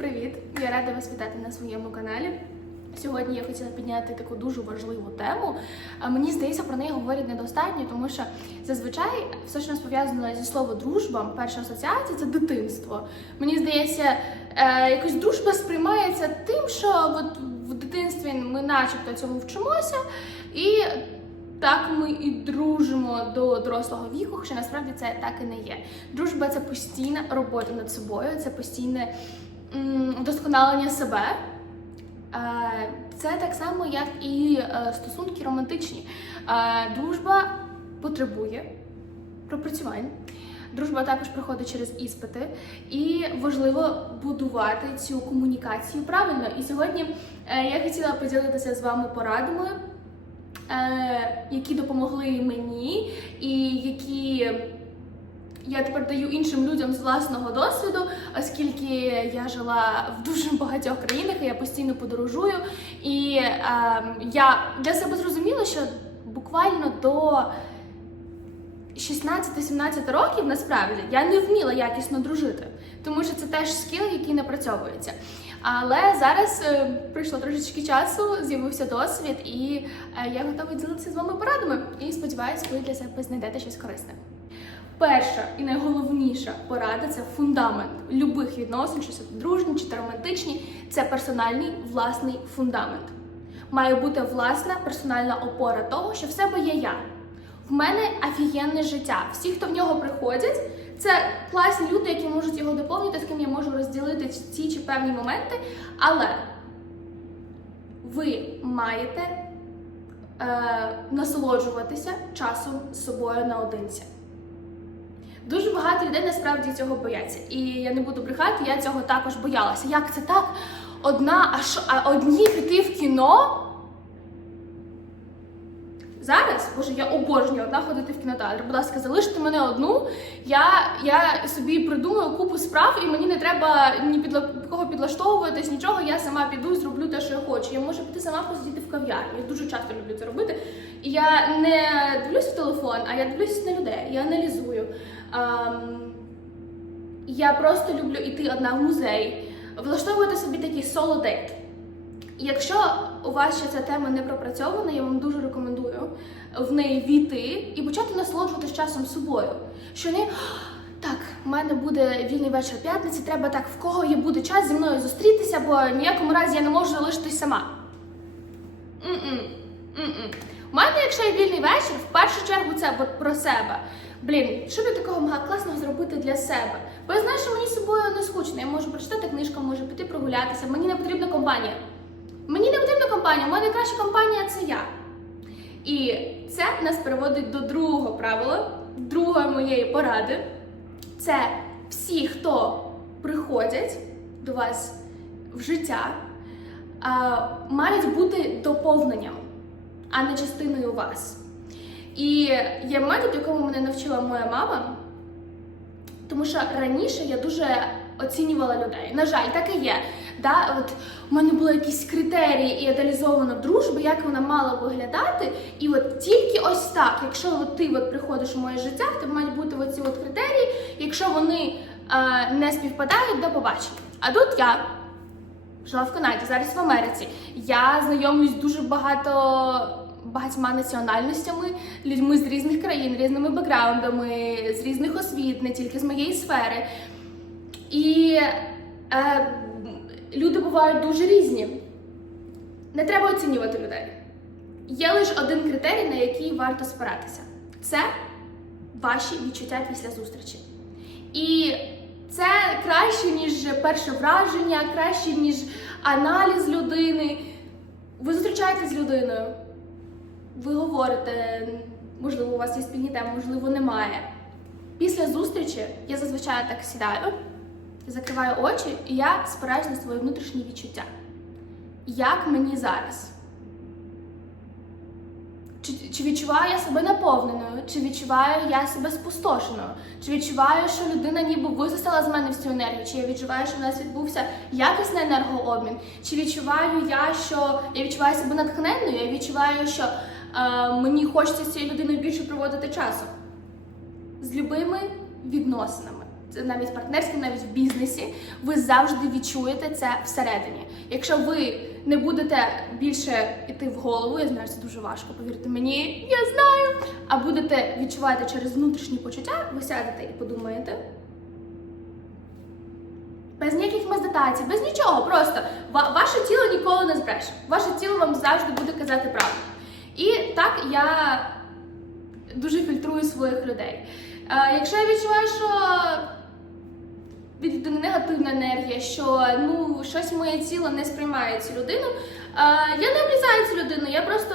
привіт! Я рада вас вітати на своєму каналі. Сьогодні я хотіла підняти таку дуже важливу тему. Мені здається, про неї говорять недостатньо, тому що зазвичай все, що нас пов'язано зі словом дружба, перша асоціація це дитинство. Мені здається, е, якось дружба сприймається тим, що от в дитинстві ми начебто цьому вчимося, і так ми і дружимо до дорослого віку, хоча насправді це так і не є. Дружба це постійна робота над собою, це постійне м, вдосконалення себе. Е, Це так само, як і е, стосунки романтичні. Е, Дружба потребує пропрацювань. Дружба також проходить через іспити, і важливо будувати цю комунікацію правильно. І сьогодні я хотіла поділитися з вами порадами, які допомогли мені, і які я тепер даю іншим людям з власного досвіду, оскільки я жила в дуже багатьох країнах, і я постійно подорожую. І е, я для себе зрозуміла, що буквально до 16-17 років насправді я не вміла якісно дружити, тому що це теж скіл, який напрацьовується. Але зараз е, пройшло трошечки часу, з'явився досвід, і е, я готова ділитися з вами порадами. І сподіваюся, ви для себе знайдете щось корисне. Перша і найголовніша порада це фундамент любих відносин, чи це дружні, чи романтичні. Це персональний власний фундамент. Має бути власна персональна опора того, що в себе є я. В мене офігенне життя. Всі, хто в нього приходять, це класні люди, які можуть його доповнити, з ким я можу розділити ці чи певні моменти. Але ви маєте е, насолоджуватися часом з собою наодинці. Дуже багато людей насправді цього бояться. І я не буду брехати, я цього також боялася. Як це так? Одна, а що, а одні піти в кіно? Зараз, боже, я обожнюю одна ходити в кінотеатр. Будь ласка, залиште мене одну. Я, я собі придумаю купу справ, і мені не треба ні під кого підлаштовуватись, нічого. Я сама піду, зроблю те, що я хочу. Я можу піти сама посидіти в кав'ярні. Я дуже часто люблю це робити. І я не дивлюсь в телефон, а я дивлюсь на людей, я аналізую. Ем, я просто люблю йти одна в музей, влаштовувати собі такий соло-дейт. Якщо у вас ще ця тема не пропрацьована, я вам дуже рекомендую в неї війти і почати насолоджуватися часом собою. Що не так, в мене буде вільний вечір п'ятниці, треба так, в кого є буде час зі мною зустрітися, бо ніякому разі я не можу залишитись сама. У мене, якщо є вільний вечір, в першу чергу це от про себе. Блін, що б я такого могла класного зробити для себе? Бо я знаю, що мені з собою не скучно. Я можу прочитати книжку, можу піти прогулятися. Мені не потрібна компанія. Мені не потрібна компанія, мене найкраща компанія це я. І це нас переводить до другого правила, другої моєї поради. Це всі, хто приходять до вас в життя, мають бути доповненням, а не частиною вас. І є метод, якому мене навчила моя мама, тому що раніше я дуже оцінювала людей. На жаль, так і є. Да? От у мене були якісь критерії і ідеалізовано дружби, як вона мала виглядати. І от тільки ось так, якщо от ти от приходиш у моє життя, тебе мають бути оці от критерії. Якщо вони е, не співпадають, до побачення. А тут я жила в Канаді, зараз в Америці. Я знайомлюсь дуже багато. Багатьма національностями, людьми з різних країн, різними бекграундами, з різних освіт, не тільки з моєї сфери. І е, люди бувають дуже різні. Не треба оцінювати людей. Є лише один критерій, на який варто спиратися: це ваші відчуття після зустрічі. І це краще, ніж перше враження, краще, ніж аналіз людини. Ви зустрічаєтесь з людиною, ви говорите, можливо, у вас є спільні теми, можливо, немає. Після зустрічі я зазвичай так сідаю, закриваю очі, і я спираюсь на свої внутрішні відчуття. Як мені зараз? Чи, чи відчуваю я себе наповненою, чи відчуваю я себе спустошеною, чи відчуваю, що людина ніби висосала з мене всю енергію, чи я відчуваю, що в нас відбувся якісний енергообмін, чи відчуваю я, що я відчуваю себе натхненною, я відчуваю, що е, мені хочеться з цією людиною більше проводити часу з любими відносинами. Навіть партнерським, навіть в бізнесі, ви завжди відчуєте це всередині. Якщо ви не будете більше йти в голову, я знаю, це дуже важко, повірте мені, я знаю. А будете відчувати через внутрішні почуття, ви сядете і подумаєте. Без ніяких медитацій, без нічого, просто ва- ваше тіло ніколи не збреше. Ваше тіло вам завжди буде казати правду. І так я дуже фільтрую своїх людей. Е, якщо я відчуваю, що від негативна енергія, що ну щось моє тіло не сприймає цю людину, е, я не облізаю цю людину, я просто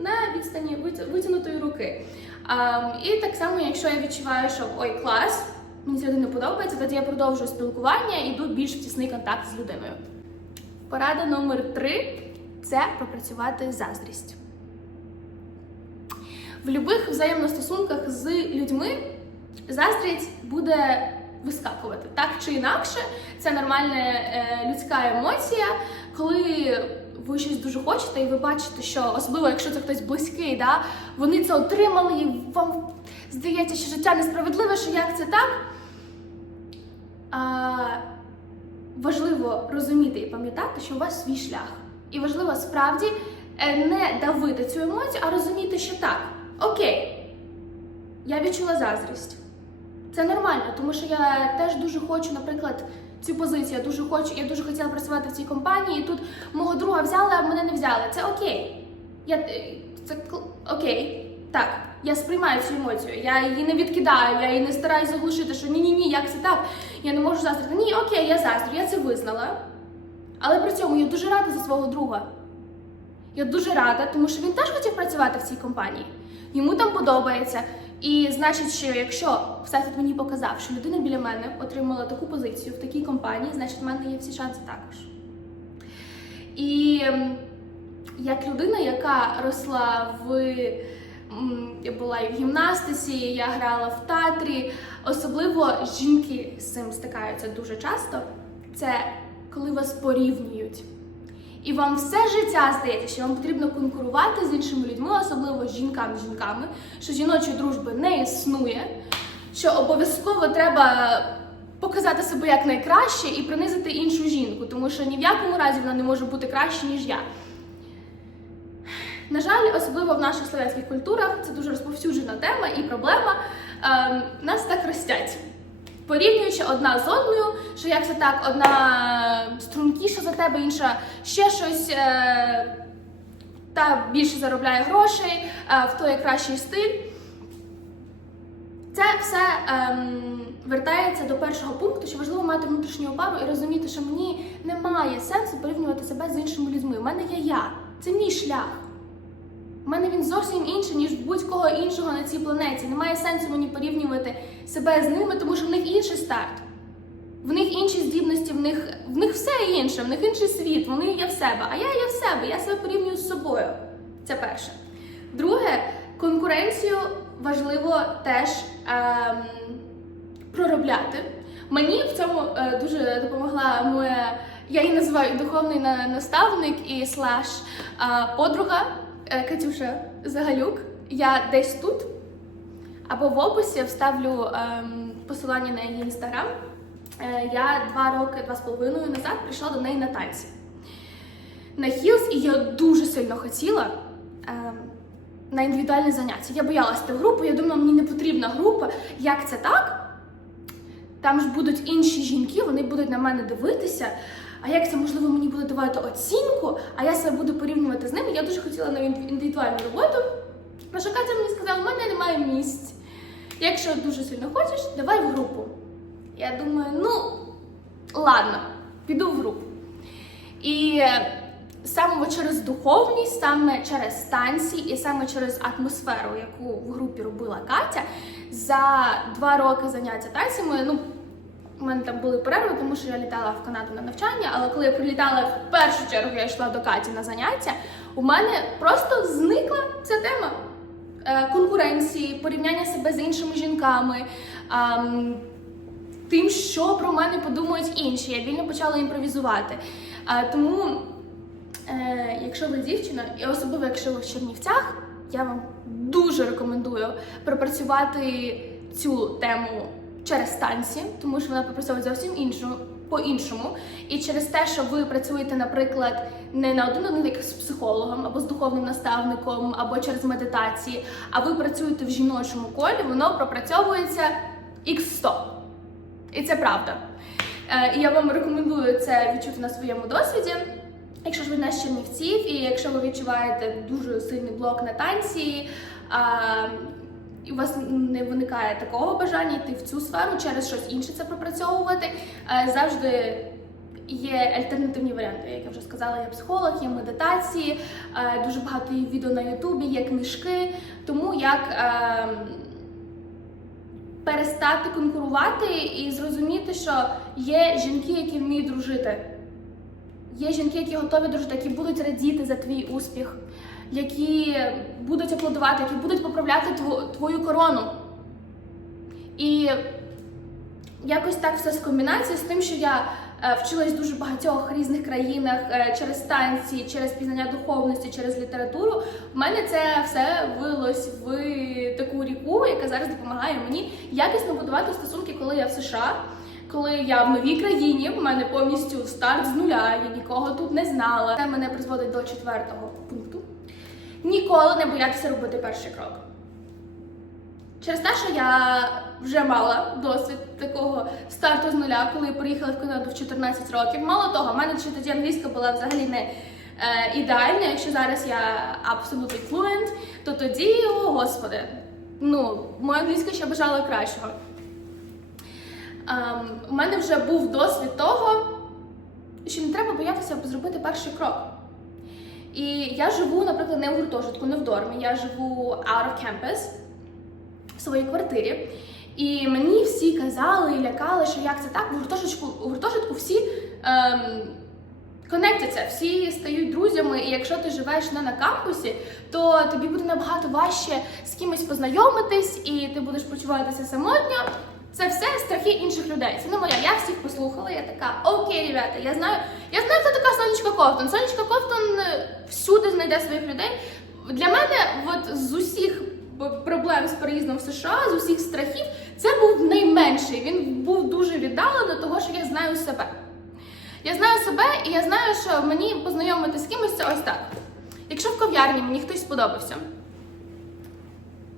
на відстані вит- витягнутої руки. Е, і так само, якщо я відчуваю, що ой, клас, мені ця людина подобається, тоді я продовжую спілкування і йду більш в тісний контакт з людиною. Порада номер три це пропрацювати заздрість. В будь-яких взаємостосунках з людьми заздрість буде вискакувати так чи інакше. Це нормальна е, людська емоція, коли ви щось дуже хочете, і ви бачите, що особливо, якщо це хтось близький, да, вони це отримали, і вам здається, що життя несправедливе, що як це так. А, важливо розуміти і пам'ятати, що у вас свій шлях. І важливо справді е, не давити цю емоцію, а розуміти, що так, окей, я відчула заздрість. Це нормально, тому що я теж дуже хочу, наприклад, цю позицію. Я дуже хочу, я дуже хотіла працювати в цій компанії. І тут мого друга взяли, а мене не взяли. Це окей. Я е, це окей. Так, я сприймаю цю емоцію. Я її не відкидаю, я її не стараюся заглушити, що ні, ні, ні, як це так? Я не можу заздрити. Ні, окей, я заздрю, я це визнала. Але при цьому я дуже рада за свого друга. Я дуже рада, тому що він теж хотів працювати в цій компанії. Йому там подобається. І значить, що якщо всесвіт мені показав, що людина біля мене отримала таку позицію в такій компанії, значить в мене є всі шанси також. І як людина, яка росла в я була і в гімнастиці, я грала в театрі, особливо жінки з цим стикаються дуже часто. Це коли вас порівнюють. І вам все життя здається, що вам потрібно конкурувати з іншими людьми, особливо з жінками з жінками, що жіночої дружби не існує, що обов'язково треба показати себе як найкраще і принизити іншу жінку, тому що ні в якому разі вона не може бути краще, ніж я. На жаль, особливо в наших слов'янських культурах це дуже розповсюджена тема і проблема. Ем, нас так ростять. Порівнюючи одна з одною, що як це так, одна стрункіша за тебе, інша ще щось, е, та більше заробляє грошей, е, в той кращий стиль. Це все ем, вертається до першого пункту, що важливо мати внутрішню опору і розуміти, що мені немає сенсу порівнювати себе з іншими людьми. У мене є я, це мій шлях. У мене він зовсім інший, ніж будь-кого іншого на цій планеті. Немає сенсу мені порівнювати себе з ними, тому що в них інший старт. В них інші здібності, в них, в них все інше, в них інший світ, вони є в себе. А я є в себе, я себе порівнюю з собою. Це перше. Друге, конкуренцію важливо теж ем, проробляти. Мені в цьому е, дуже допомогла моя, я її називаю духовний наставник і слаш е, подруга Катюша Загалюк. Я десь тут або в описі вставлю ем, посилання на її інстаграм. Е, я два роки, два з половиною назад прийшла до неї на танці. На хілс, і я дуже сильно хотіла ем, на індивідуальне заняття. Я боялася в групу, я думала, мені не потрібна група. Як це так? Там ж будуть інші жінки, вони будуть на мене дивитися. А як це можливо мені буде давати оцінку, а я себе буду порівнювати з ними? Я дуже хотіла на індивідуальну роботу. На Катя мені сказала, у мене немає місць. Якщо дуже сильно хочеш, давай в групу. Я думаю, ну ладно, піду в групу. І саме через духовність, саме через танці і саме через атмосферу, яку в групі робила Катя, за два роки заняття танцями, ну. У мене там були перерви, тому що я літала в Канаду на навчання, але коли я прилітала в першу чергу, я йшла до Каті на заняття, у мене просто зникла ця тема е, конкуренції, порівняння себе з іншими жінками, тим, що про мене подумають інші. Я вільно почала імпровізувати. Тому, е, якщо ви дівчина, і особливо якщо ви в Чернівцях, я вам дуже рекомендую пропрацювати цю тему через танці, тому що вона попрацьовує зовсім іншу, по-іншому. І через те, що ви працюєте, наприклад, не на один один як з психологом або з духовним наставником, або через медитації, а ви працюєте в жіночому колі, воно пропрацьовується x100. І це правда. Е, І я вам рекомендую це відчути на своєму досвіді. Якщо ж ви з Чернівців, і якщо ви відчуваєте дуже сильний блок на танці, і у вас не виникає такого бажання йти в цю сферу через щось інше це пропрацьовувати, е, завжди є альтернативні варіанти. Як я вже сказала, є психолог, є медитації, е, дуже багато є відео на Ютубі, є книжки. Тому як е, перестати конкурувати і зрозуміти, що є жінки, які вміють дружити. Є жінки, які готові дружити, які будуть радіти за твій успіх, які будуть аплодувати, які будуть поправляти твою корону. І якось так все з комбінацією з тим, що я е, вчилась в дуже багатьох різних країнах е, через танці, через пізнання духовності, через літературу. В мене це все вилилось в таку ріку, яка зараз допомагає мені якісно будувати стосунки, коли я в США. Коли я в новій країні, в мене повністю старт з нуля, я нікого тут не знала. Це мене призводить до четвертого пункту. Ніколи не боятися робити перший крок. Через те, що я вже мала досвід такого старту з нуля, коли приїхала в Канаду в 14 років. Мало того, в мене ще тоді англійська була взагалі не е, ідеальна. Якщо зараз я абсолютно fluent, то тоді, о господи, ну, моя англійська ще бажала кращого. Ем, у мене вже був досвід того, що не треба боятися зробити перший крок. І я живу, наприклад, не в гуртожитку, не в дормі, я живу out of campus в своїй квартирі. І мені всі казали і лякали, що як це так, в гуртожитку, в гуртожитку всі ем, конектяться, всі стають друзями, і якщо ти живеш не на кампусі, то тобі буде набагато важче з кимось познайомитись, і ти будеш почуватися самотньо. Це все страхи інших людей. Це не моя. Я всіх послухала. Я така, окей, ребята, я знаю. Я знаю, хто така Сонечка Ковтун. Сонечка Ковтун е, всюди знайде своїх людей. Для мене, от з усіх проблем з переїздом в США, з усіх страхів, це був найменший. Він був дуже віддалений того, що я знаю себе. Я знаю себе, і я знаю, що мені познайомити з кимось це ось так. Якщо в кав'ярні мені хтось сподобався,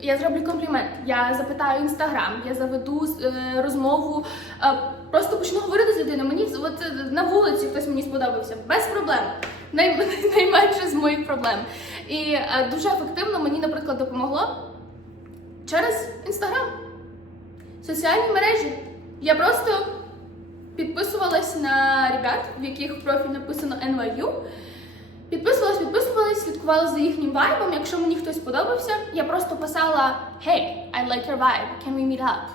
я зроблю комплімент, я запитаю інстаграм, я заведу е, розмову, е, просто почну говорити з людиною. Мені от е, на вулиці хтось мені сподобався, без проблем. Най, найменше з моїх проблем. І е, дуже ефективно мені, наприклад, допомогло через інстаграм, соціальні мережі. Я просто підписувалась на ребят, в яких профіль написано NYU. Підписувалась, підписувалась, слідкувала за їхнім вайбом. Якщо мені хтось сподобався, я просто писала Hey, I like your vibe, can we meet up?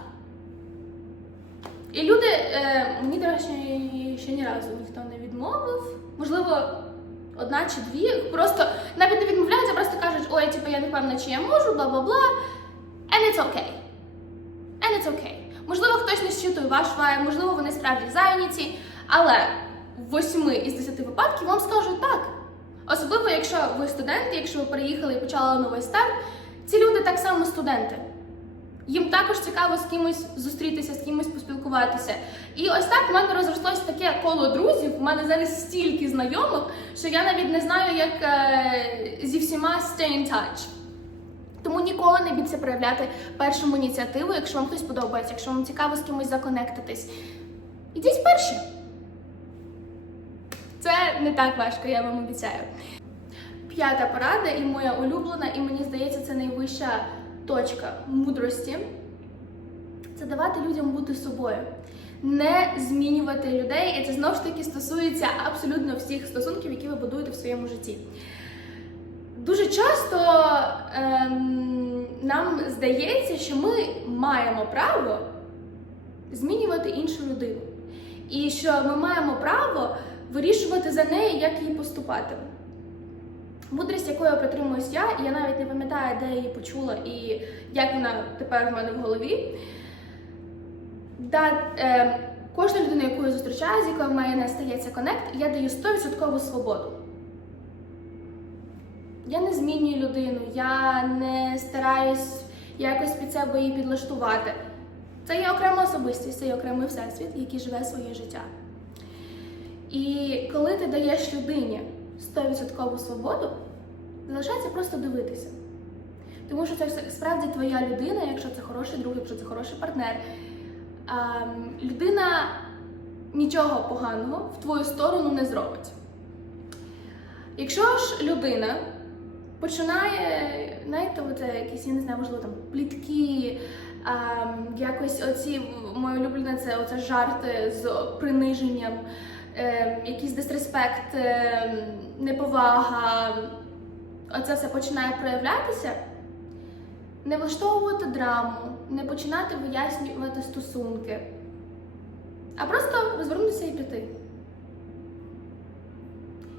І люди, е, мені, до речі, ще ні разу ніхто не відмовив. Можливо, одна чи дві. Просто навіть не відмовляються, просто кажуть, ой, типу, я не певна, чи я можу, бла бла бла. And it's okay. And it's okay. Можливо, хтось не щитує ваш вайб, можливо, вони справді зайняті, але в 8 із 10 випадків вам скажуть так. Особливо, якщо ви студенти, якщо ви приїхали і почали новий старт, ці люди так само студенти. Їм також цікаво з кимось зустрітися, з кимось поспілкуватися. І ось так в мене розрослось таке коло друзів. У мене зараз стільки знайомих, що я навіть не знаю, як е, зі всіма stay in touch. Тому ніколи не бійтеся проявляти першому ініціативу, якщо вам хтось подобається, якщо вам цікаво з кимось законектитись. Ідіть перші. Це не так важко, я вам обіцяю. П'ята порада і моя улюблена, і мені здається, це найвища точка мудрості. Це давати людям бути собою, не змінювати людей. І це знову ж таки стосується абсолютно всіх стосунків, які ви будуєте в своєму житті. Дуже часто ем, нам здається, що ми маємо право змінювати іншу людину. І що ми маємо право вирішувати за неї, як їй поступати. Мудрість, якою притримуюсь я, і я навіть не пам'ятаю, де я її почула і як вона тепер в мене в голові. Да, е, кожна людина, яку я зустрічаю, з якою в мене стається коннект, я даю 100% свободу. Я не змінюю людину, я не стараюсь якось під себе її підлаштувати. Це є окрема особистість, це є окремий всесвіт, який живе своє життя. І коли ти даєш людині 100% свободу, залишається просто дивитися. Тому що це справді твоя людина, якщо це хороший друг, якщо це хороший партнер. Ем, людина нічого поганого в твою сторону не зробить. Якщо ж людина починає, знаєте, оце якісь, я не знаю, можливо, там плітки, ем, якось оці, моє улюблене це оце жарти з приниженням, якийсь дисреспект, ем, неповага, оце все починає проявлятися, не влаштовувати драму, не починати вияснювати стосунки, а просто розвернутися і піти.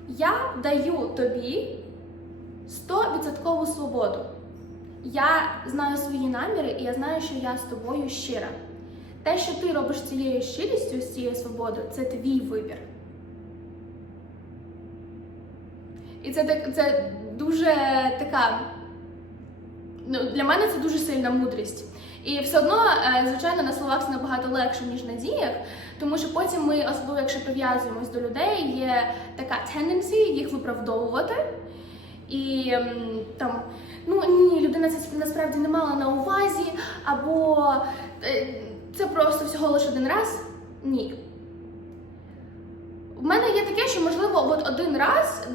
Я даю тобі 100% свободу. Я знаю свої наміри, і я знаю, що я з тобою щира. Те, що ти робиш цією щирістю, з цією свободою, це твій вибір. І це, так- це дуже така. Ну, для мене це дуже сильна мудрість. І все одно, е, звичайно, на словах це набагато легше, ніж на діях, тому що потім ми, особливо якщо прив'язуємось до людей, є така тенденція їх виправдовувати. І там, ну ні, людина це насправді не мала на увазі, або е, це просто всього лише один раз. Ні. У мене є таке, що можливо, от один раз,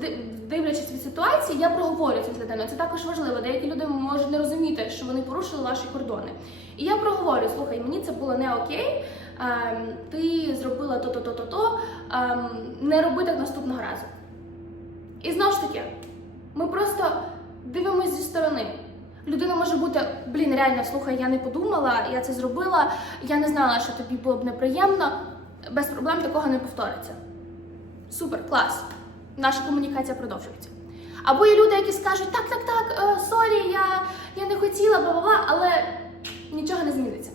дивлячись від ситуації, я проговорю це з людиною. Це також важливо. Деякі люди можуть не розуміти, що вони порушили ваші кордони. І я проговорю: слухай, мені це було не окей. ем, ти зробила то-то, то-то, то. ем, не роби так наступного разу. І знову ж таки, ми просто дивимося зі сторони. Людина може бути, блін, реально, слухай, я не подумала, я це зробила, я не знала, що тобі було б неприємно. Без проблем такого не повториться. Супер, клас. Наша комунікація продовжується. Або є люди, які скажуть, так, так, так, е, сорі, я, я не хотіла, бла-бла-бла, але нічого не зміниться.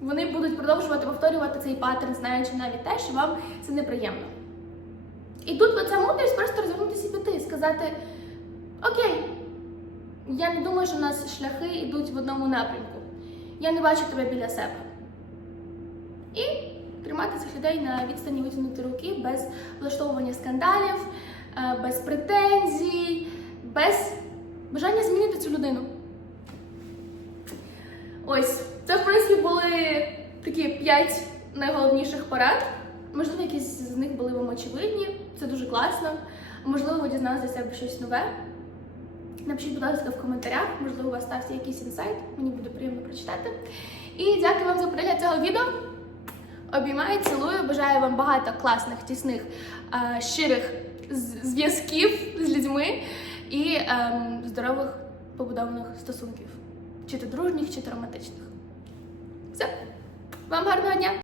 Вони будуть продовжувати повторювати цей паттерн, знаючи навіть те, що вам це неприємно. І тут оця мудрість просто розвернутися і піти, сказати: Окей, я не думаю, що у нас шляхи йдуть в одному напрямку. Я не бачу тебе біля себе. І тримати цих людей на відстані витягнути руки без влаштовування скандалів, е, без претензій, без бажання змінити цю людину. Ось, це, в принципі, були такі п'ять найголовніших порад. Можливо, якісь з них були вам очевидні, це дуже класно. Можливо, ви дізналися себе щось нове. Напишіть, будь ласка, в коментарях, можливо, у вас стався якийсь інсайт, мені буде приємно прочитати. І дякую вам за перегляд цього відео. Обіймаю, цілую, бажаю вам багато класних, тісних, е, щирих зв'язків з людьми і ем, здорових побудованих стосунків, чи то дружніх, чи то романтичних. Все, вам гарного дня!